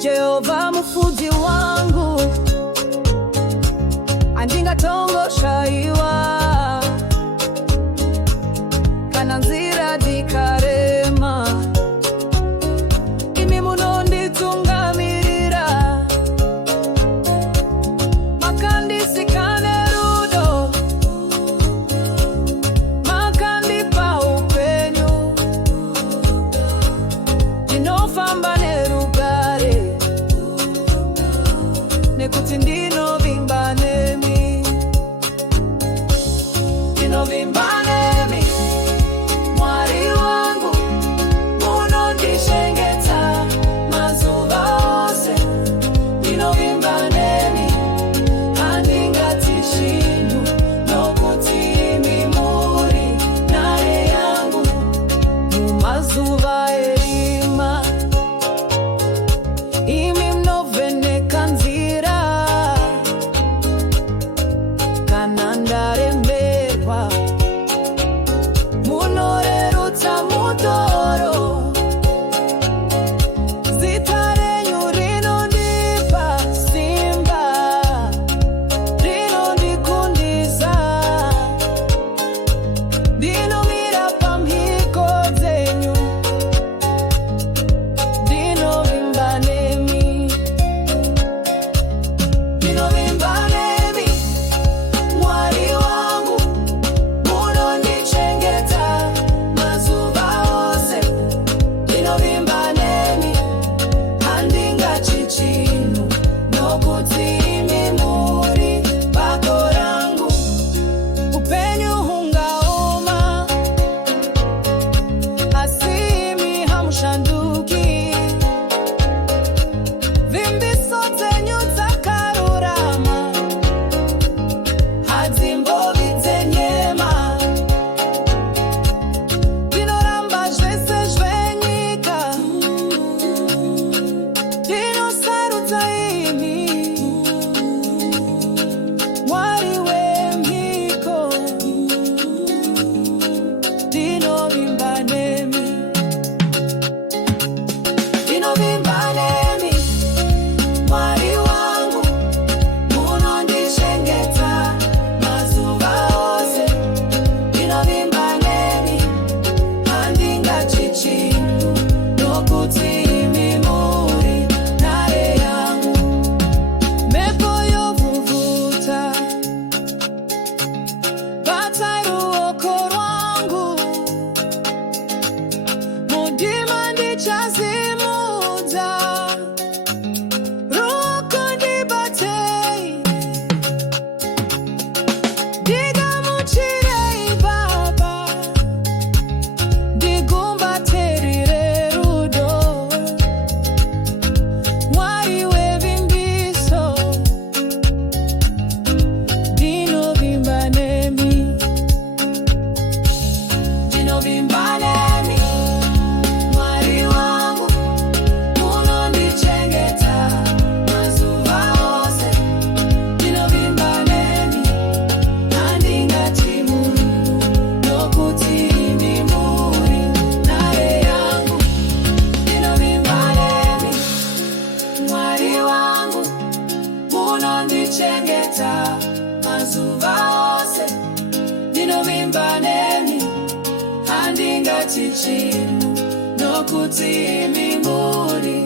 Jehova mufuzi wangu andingatongosha iwa kana nzira dikarema imi muno nditungamirira makandisikane rudo makandipa upenyu ndinofamba nerugare nekuti ndinovimba nemi, ndinovimba nemi, Mwari wangu munondishengeta mazuva ose, ndinovimba nemi, handingati chinhu nokuti imi muri naye yangu mumazuva erima imi munovheneka nzira kana ndaremerwa munorerutsa mutoro zita renyu rinondipa simba rinondikundisa ndinomira pamhiko dzenyu ndinovimba nemi ndinovimba nemi Mwari wangu munondichengeta mazuva ose ndinovimba nemi handingatyi chinhu nokuti imi muri bako rangu upenyu hungaoma asi imi hamushanduki vimbiso dzenyu dzakarurama hadzimbovi dzenyema ndinoramba zvese zvenyika ndinosarudza imi Mwari wemhiko ndinovimba nemi ndinovimba nemi Mwari wangu munondishengeta mazuva ose ndinovimba nemi handingatyi chinhu nokuti imi muri nhare yangu mhepo yovhuvhuta batai ruoko rwangu mudima ndichazimudza ruoko ndibatei ndigamuchirei Baba ndigumbatirire rudo Mwari wevimbiso ndinovimba nemi ndinovimba nemi Mwari wangu munondichengeta mazuva ose ndinovimba nemi handingatyi munhu nokuti imi muri naye yangu ndinovimba nemi Mwari wangu munondichengeta mazuva ose ndinovimba nemi handingatyi chinhu nokuti imi muri